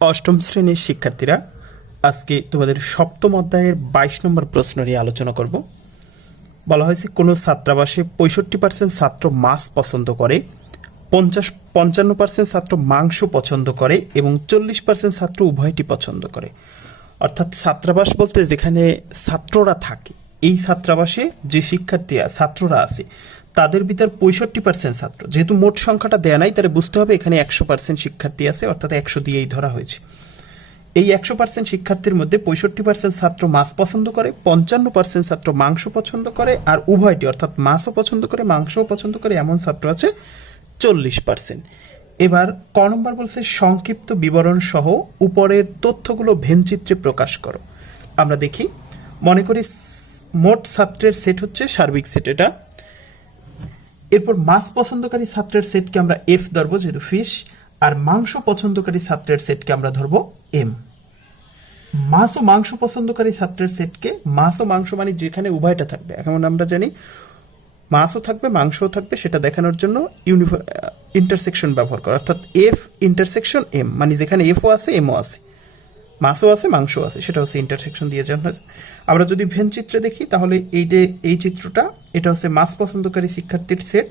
অষ্টম শ্রেণির শিক্ষার্থীরা, আজকে তোমাদের সপ্তম অধ্যায়ের বাইশ নম্বর প্রশ্ন নিয়ে আলোচনা করব। বলা হয়েছে, কোনো ছাত্রাবাসে পঁয়ষট্টি পার্সেন্ট ছাত্র মাছ পছন্দ করে, পঞ্চাশ, পঞ্চান্ন পার্সেন্ট ছাত্র মাংস পছন্দ করে এবং চল্লিশ পার্সেন্ট ছাত্র উভয়টি পছন্দ করে। অর্থাৎ ছাত্রাবাস বলতে যেখানে ছাত্ররা থাকে এই ছাত্রাবাসে যে শিক্ষার্থী, ছাত্ররা আছে, তাদের ভিতর পঁয়ষট্টি পার্সেন্ট ছাত্র। যেহেতু মোট সংখ্যাটা দেয়া নাই, তাহলে বুঝতে হবে এখানে একশো পার্সেন্ট শিক্ষার্থী আছে, অর্থাৎ একশো দিয়েই ধরা হয়েছে। এই একশো পার্সেন্ট শিক্ষার্থীর মধ্যে পঁয়ষট্টি পার্সেন্ট ছাত্র মাছ পছন্দ করে, পঞ্চান্ন পার্সেন্ট ছাত্র মাংস পছন্দ করে, আর উভয়টি, অর্থাৎ মাছও পছন্দ করে, মাংসও পছন্দ করে, এমন ছাত্র আছে চল্লিশ পার্সেন্ট এবার ক নম্বর বলছে, সংক্ষিপ্ত বিবরণ সহ উপরের তথ্যগুলো ভেনচিত্রে প্রকাশ করো। আমরা দেখি মনে করি মোট ছাত্রের সেট হচ্ছে সার্বিক সেট এটা। এরপর মাছ পছন্দকারী ছাত্রের সেটকে আমরা এফ ধরবো, যেহেতু ফিশ আর মাংস পছন্দকারী ছাত্রের সেটকে আমরা ধরবো এম মাছ ও মাংস পছন্দকারী ছাত্রের সেটকে মাছ ও মাংস মানে যেখানে উভয়টা থাকবে। এখন আমরা জানি মাছও থাকবে মাংসও থাকবে, সেটা দেখানোর জন্য ইউনিভার ইন্টারসেকশন ব্যবহার করা। অর্থাৎ এফ ইন্টারসেকশন এম মানে যেখানে এফও আছে এমও আছে। মাছও আছে, মাংসও আছে, সেটা হচ্ছে ইন্টারসেকশন দিয়ে হয়েছে আমরা যদি ভেন চিত্রে দেখি, তাহলে এই যে এই চিত্রটা, এটা হচ্ছে মাছ পছন্দকারী শিক্ষার্থীর সেট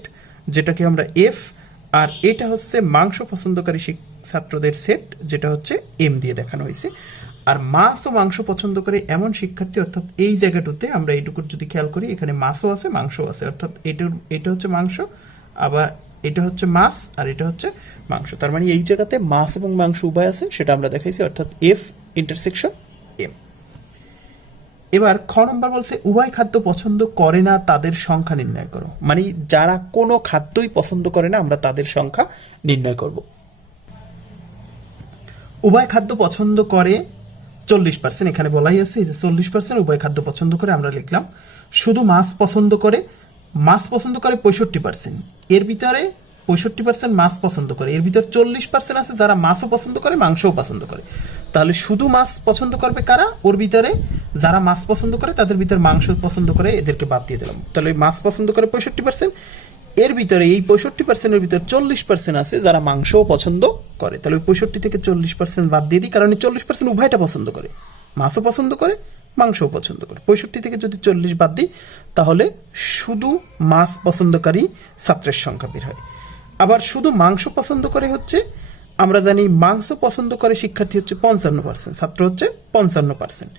যেটাকে আমরা এফ আর এটা হচ্ছে মাংস পছন্দকারী ছাত্রদের সেট যেটা হচ্ছে এম দিয়ে দেখানো হয়েছে। আর মাছ ও মাংস পছন্দ করে এমন শিক্ষার্থী, অর্থাৎ এই জায়গাটাতে আমরা এইটুকুর যদি খেয়াল করি, এখানে মাছও আছে, মাংসও আছে, অর্থাৎ এটার এটা হচ্ছে মাংস, আবার এটা হচ্ছে মাছ আর এটা হচ্ছে মাংস। তার মানে এই জায়গাতে মাছ এবং মাংস উভয় আছে, সেটা আমরা দেখাইছি, অর্থাৎ এফ ইন্টারসেকশন এম এবার খ নম্বর বলছে, উভয় খাদ্য পছন্দ করে না, তাদের সংখ্যা নির্ণয় করো। মানে যারা কোনো খাদ্যই পছন্দ করে না, আমরা তাদের সংখ্যা নির্ণয় করব। উভয় খাদ্য পছন্দ করে চল্লিশ পার্সেন্ট এখানে বলাই আছে যে চল্লিশ পার্সেন্ট উভয় খাদ্য পছন্দ করে, আমরা লিখলাম। শুধু মাছ পছন্দ করে মাছ পছন্দ করে পঁয়ষট্টি পার্সেন্ট এর ভিতরে পঁয়ষট্টি পার্সেন্ট মাছ পছন্দ করে। এর ভিতর চল্লিশ পার্সেন্ট আছে যারা মাছও পছন্দ করে, মাংসও পছন্দ করে। তাহলে শুধু মাছ পছন্দ করবে কারা? ওর ভিতরে যারা মাছ পছন্দ করে, তাদের ভিতরে মাংস পছন্দ করে এদেরকে বাদ দিয়ে দিলাম। তাহলে মাছ পছন্দ করে পঁয়ষট্টি পার্সেন্ট এর ভিতরে এই পঁয়ষট্টি পার্সেন্টের ভিতরে চল্লিশ পার্সেন্ট আছে যারা মাংসও পছন্দ করে। তাহলে ওই পঁয়ষট্টি থেকে চল্লিশ পার্সেন্ট বাদ দিয়ে দিই, কারণ এই চল্লিশ পার্সেন্ট উভয়টা পছন্দ করে। মাছও পছন্দ করে মাংসও পছন্দ করে। পঁয়ষট্টি থেকে যদি চল্লিশ বাদ দিই, তাহলে শুধু মাছ পছন্দকারী ছাত্রের সংখ্যা বের হয়। আবার শুধু মাংস পছন্দ করে হচ্ছে, আমরা জানি মাংস পছন্দ করে শিক্ষার্থী হচ্ছে পঞ্চান্ন পার্সেন্ট ছাত্র হচ্ছে পঞ্চান্ন পার্সেন্ট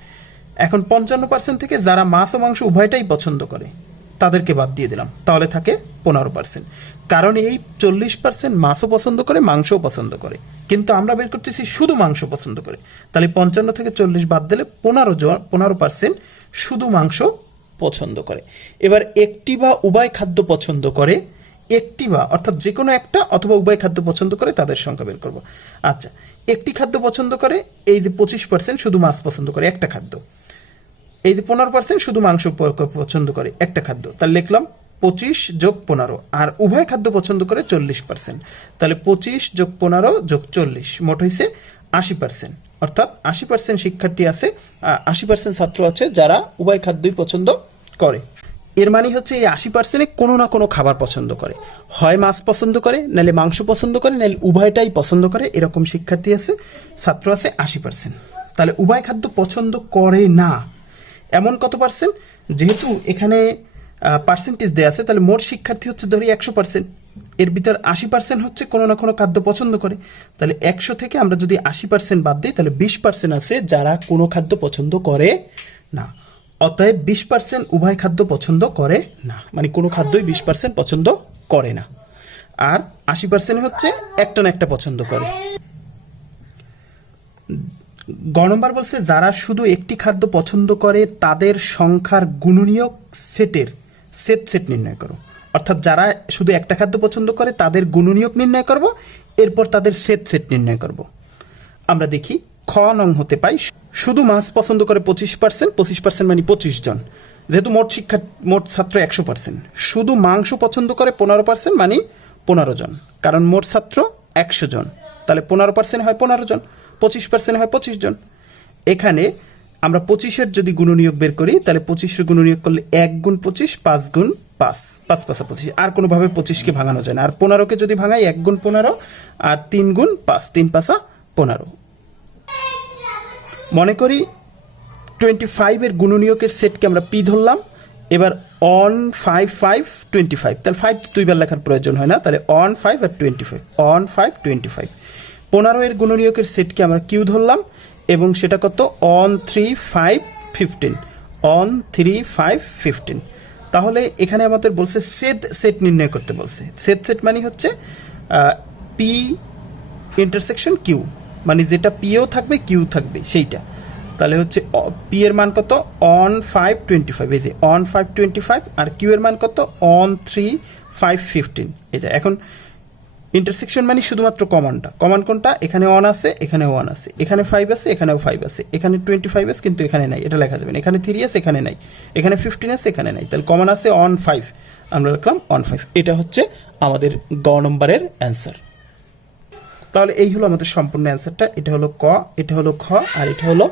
এখন পঞ্চান্ন পার্সেন্ট থেকে যারা মাছ ও মাংস উভয়টাই পছন্দ করে তাদেরকে বাদ দিয়ে দিলাম। তাহলে থাকে পনেরো পার্সেন্ট কারণ এই চল্লিশ পার্সেন্ট মাছও পছন্দ করে, মাংসও পছন্দ করে। কিন্তু আমরা বের করতেছি শুধু মাংস পছন্দ করে। তাহলে পঞ্চান্ন থেকে চল্লিশ বাদ দিলে পনেরো জন, পনেরো পার্সেন্ট শুধু মাংস পছন্দ করে। এবার একটি বা উভয় খাদ্য পছন্দ করে, একটি বা, অর্থাৎ যে কোনো একটা অথবা উভয় খাদ্য পছন্দ করে তাদের সংখ্যা বের করব। আচ্ছা একটি খাদ্য পছন্দ করে, এই যে পঁচিশ পার্সেন্ট শুধু মাছ পছন্দ করে, একটা খাদ্য। এই যে পনেরো পার্সেন্ট শুধু মাংস পছন্দ করে একটা খাদ্য। তাহলে লিখলাম পঁচিশ যোগ পনেরো। আর উভয় খাদ্য পছন্দ করে চল্লিশ পার্সেন্ট তাহলে পঁচিশ যোগ পনেরো যোগ চল্লিশ, মোট হয়েছে আশি পার্সেন্ট অর্থাৎ আশি পার্সেন্ট শিক্ষার্থী আছে আশি পার্সেন্ট ছাত্র আছে যারা উভয় খাদ্যই পছন্দ করে। এর মানে হচ্ছে এই আশি পার্সেন্টে কোনো না কোনো খাবার পছন্দ করে। হয় মাছ পছন্দ করে, নাহলে মাংস পছন্দ করে, নাহলে উভয়টাই পছন্দ করে, এরকম শিক্ষার্থী আছে, ছাত্র আছে আশি পার্সেন্ট তাহলে উভয় খাদ্য পছন্দ করে না এমন কত পার্সেন্ট যেহেতু এখানে পার্সেন্টেজ দেওয়া আছে, তাহলে মোট শিক্ষার্থী হচ্ছে ধরি একশো পার্সেন্ট এর ভিতর আশি পার্সেন্ট হচ্ছে কোনো না কোনো খাদ্য পছন্দ করে। তাহলে একশো থেকে আমরা যদি আশি পার্সেন্ট বাদ দিই, তাহলে বিশ পার্সেন্ট আছে যারা কোনো খাদ্য পছন্দ করে না। অতএব বিশ পার্সেন্ট উভয় খাদ্য পছন্দ করে না। মানে কোনো খাদ্যই বিশ পার্সেন্ট পছন্দ করে না। আর আশি পার্সেন্ট হচ্ছে একটা না একটা পছন্দ করে। গ নম্বর বলছে, যারা শুধু একটি খাদ্য পছন্দ করে, তাদের সংখ্যার গুণনীয়ক সেটের সেট সেট নির্ণয় করো। অর্থাৎ যারা শুধু একটা খাদ্য পছন্দ করে, তাদের গুণনীয়ক নির্ণয় করব, এরপর তাদের সেট সেট নির্ণয় করব। আমরা দেখি, খ নং হতে পাই, শুধু মাছ পছন্দ করে পঁচিশ পার্সেন্ট পঁচিশ পার্সেন্ট মানে পঁচিশ জন। যেহেতু মোট শিক্ষা, মোট ছাত্র একশো পার্সেন্ট শুধু মাংস পছন্দ করে পনেরো পার্সেন্ট মানে পনেরো জন। কারণ মোট ছাত্র একশো জন। তাহলে পনেরো পার্সেন্ট হয় পনেরো জন। পঁচিশ পার্সেন্ট হয় পঁচিশ জন। এখানে আমরা পঁচিশের যদি গুণনীয়ক বের করি, তাহলে পঁচিশের গুণনীয়ক করলে এক গুণ পঁচিশ, পাঁচ গুণ পাঁচ। পাঁচ পাঁচা পঁচিশ। আর কোনোভাবে পঁচিশকে ভাঙানো যায় না। আর পনেরোকে যদি ভাঙাই, এক গুণ পনেরো, আর তিন গুণ পাঁচ। তিন পাঁচা পনেরো। মনে করি টোয়েন্টি ফাইভের গুণনীয়কের সেটকে আমরা পি ধরলাম। এবার on five five twenty five তাহলে ফাইভ দুইবার লেখার প্রয়োজন হয় না। তাহলে on five R twenty five on five twenty five পনেরো এর গুণনীয়কের সেটকে আমরা কিউ ধরলাম, এবং সেটা কত? On three five fifteen on three five fifteen তাহলে এখানে আমাদের বলছে সেট সেট নির্ণয় করতে বলছে। সেট সেট মানে হচ্ছে পি ইন্টারসেকশন কিউ মানে যেটা পিও থাকবে কিউ থাকবে, সেইটা। তাহলে হচ্ছে পি এর মান কত? অন ফাইভ টোয়েন্টি ফাইভ এই যে অন ফাইভ টোয়েন্টি ফাইভ আর কিউ এর মান কত? অন থ্রি ফাইভ ফিফটিন এই যে, এখন ইন্টারসেকশন মানে শুধুমাত্র কমনটা কমন কোনটা? এখানে অন আছে, এখানে ওয়ান আছে। এখানে ফাইভ আছে, এখানেও ফাইভ আছে। এখানে টোয়েন্টি ফাইভ আছে, কিন্তু এখানে নাই। এটা লেখা যাবে না। এখানে থ্রি আছে, এখানে নাই। এখানে ফিফটিন আছে, এখানে নাই। তাহলে কমন আছে অন ফাইভ আমরা লিখলাম অন ফাইভ এটা হচ্ছে আমাদের গ নম্বরের অ্যান্সার তাহলে এই হলো আমাদের সম্পূর্ণ অ্যান্সারটা এটা হলো ক, এটা হলো খ, আর এটা হলো